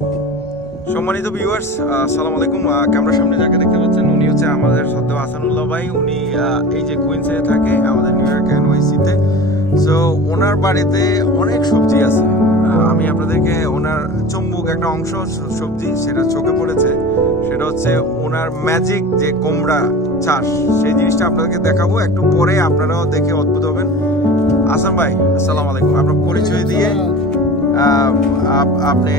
সম্মানিত ভিউয়ার্স, আসসালামু আলাইকুম। ক্যামেরার সামনে যাকে দেখতে পাচ্ছেন উনি হচ্ছে আমাদের সদ্য হাসানুল্লাহ ভাই। উনি এই যে কুইন্সে থাকে আমাদের নিউ ইয়র্ক এনওয়াইসিতে। সো ওনার বাড়িতে অনেক সবজি আছে। আমি আপনাদেরকে ওনার চুম্বুক একটা অংশ সবজি সেটা চোখে পড়েছে, সেটা হচ্ছে ওনার ম্যাজিক যে কুমড়া চাষ, সেই জিনিসটা আপনাদেরকে দেখাবো একটু পরে। আপনারাও দেখে অদ্ভুত হবেন। হাসান ভাই আসসালামু আলাইকুম। আপনার পরিচয় দিয়ে আপনি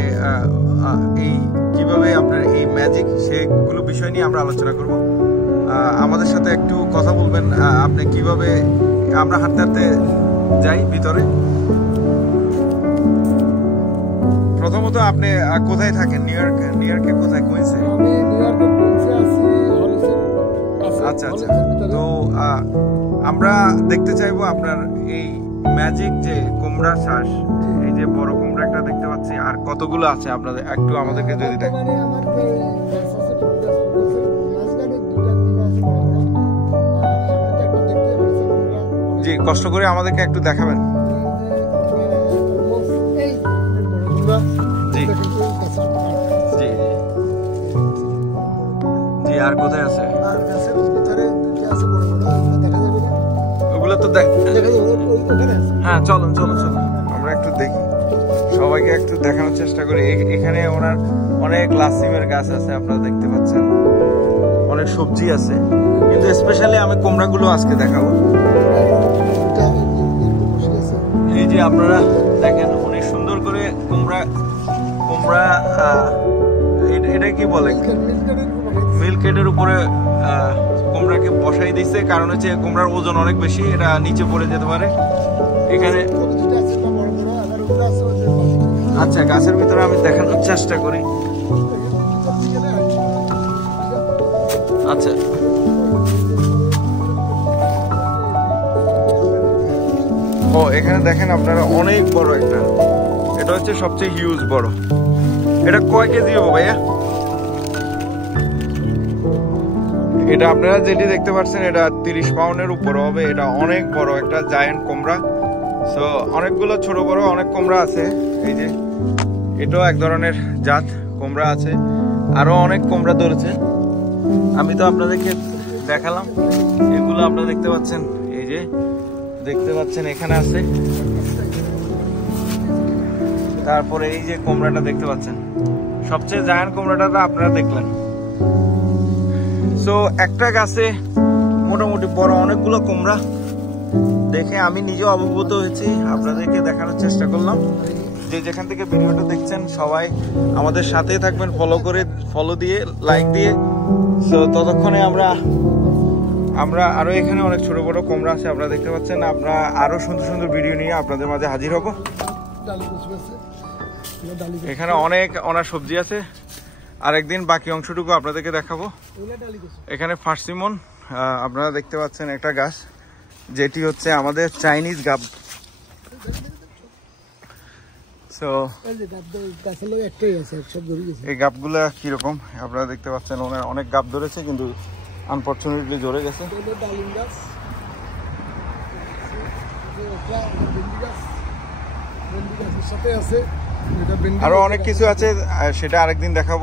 এই কিভাবে আপনার এই ম্যাজিক সেগুলো বিষয় নিয়ে আমরা আলোচনা করব। আমাদের সাথে একটু কথা বলবেন আপনি কিভাবে। আমরা হাঁটতে হাঁটতে যাই ভিতরে। প্রথমত আপনি কোথায় থাকেন? নিউ ইয়র্কে কোথায়? কুইন্সে? আমি নিউ ইয়র্কে কুইন্সে আছি, হলিসের কাছে। আচ্ছা আচ্ছা। তো আমরা দেখতে চাইবো আপনার এই ম্যাজিক যে কুমড়া চাষ, এই যে বড় কুমড়া একটা দেখতে পাচ্ছি, আর কতগুলো আছে আপনাদের একটু আমাদেরকে যদি দেখেন। মানে আমার যে গাছ আছে, ফুল গাছ, মাঝখানে দুইটা কুমড়া আছে বড় বড়। সামনে তো একটা দেখতে পাচ্ছেন কুমড়া। জি, কষ্ট করে আমাদেরকে একটু দেখাবেন। এই বড় কুমড়া। জি জি জি। আর কোথায় আছে? আর গাছের ভিতরে দুইটা আছে বড় বড়, দেখা যাবে না? ওগুলো তো দেখা যাবে ওখানে আছে। হ্যাঁ, চলুন চলুন চলুন, আমরা একটু দেখি, সবাইকে একটু দেখানোর চেষ্টা করি। এখানে ওনার অনেক লাসিমের গাছ আছে, আপনারা দেখতে পাচ্ছেন, অনেক সবজি আছে, কিন্তু স্পেশালি আমি কুমড়াগুলো আজকে দেখাবো। এই যে আপনারা দেখেন অনেক সুন্দর করে কুমড়া এটা কি বলে, মিল্কেটের উপরে কুমড়াকে বসাই দিচ্ছে। কারণ হচ্ছে কুমড়ার ওজন অনেক বেশি, এটা নিচে পড়ে যেতে পারে। এখানে আচ্ছা, গাছের ভিতরে আমি দেখানোর চেষ্টা করি। আচ্ছা, ও এখানে দেখেন আপনারা অনেক বড় একটা, এটা হচ্ছে সবচেয়ে হিউজ বড়। এটা কয় কেজি হবে ভাইয়া? এটা আপনারা যেটি দেখতে পাচ্ছেন এটা 30 পাউন্ডের উপর হবে। এটা অনেক বড় একটা জায়ান্ট কুমড়া। সো অনেকগুলো ছোট বড় অনেক কুমড়া আছে। এই যে এটাও এক ধরনের জাত কুমড়া আছে, আরো অনেক কুমড়া ধরেছে। আমি তো আপনাদেরকে দেখালাম, এগুলো আপনারা দেখতে পাচ্ছেন। এই যে দেখতে পাচ্ছেন এখানে আছে। তারপরে এই যে কুমড়াটা দেখতে পাচ্ছেন, সবচেয়ে জায়ান্ট কুমড়াটা আপনারা দেখলেন। সো একটা গাছে মোটামুটি বড় অনেকগুলো কুমড়া দেখে আমি নিজে অবগত হয়েছি, আপনাদেরকে দেখানোর চেষ্টা করলাম। যে যেখান থেকে ভিডিওটা দেখছেন সবাই আমাদের সাথেই থাকবেন, ফলো দিয়ে লাইক দিয়ে। সো ততক্ষণে আমরা আরো এখানে অনেক ছোট বড় কুমড়া আছে, আপনারা দেখতে পাচ্ছেন। আমরা আরো সুন্দর সুন্দর ভিডিও নিয়ে আপনাদের মাঝে হাজির হব। এখানে অনেক ওনার সবজি আছে, আরেকদিন বাকি অংশটুকু আপনাদেরকে দেখাবো। এখানে পার্সিমন আপনারা দেখতে পাচ্ছেন একটা গাছ, যেটি হচ্ছে আমাদের চাইনিজ গাব। সো এই গাবগুলা কিরকম আপনারা দেখতে পাচ্ছেন, ওনার অনেক গাব ধরেছে, কিন্তু আনফরচুনেটলি ঝরে গেছে। আরো অনেক কিছু আছে, সেটা আরেকদিন দেখাবো।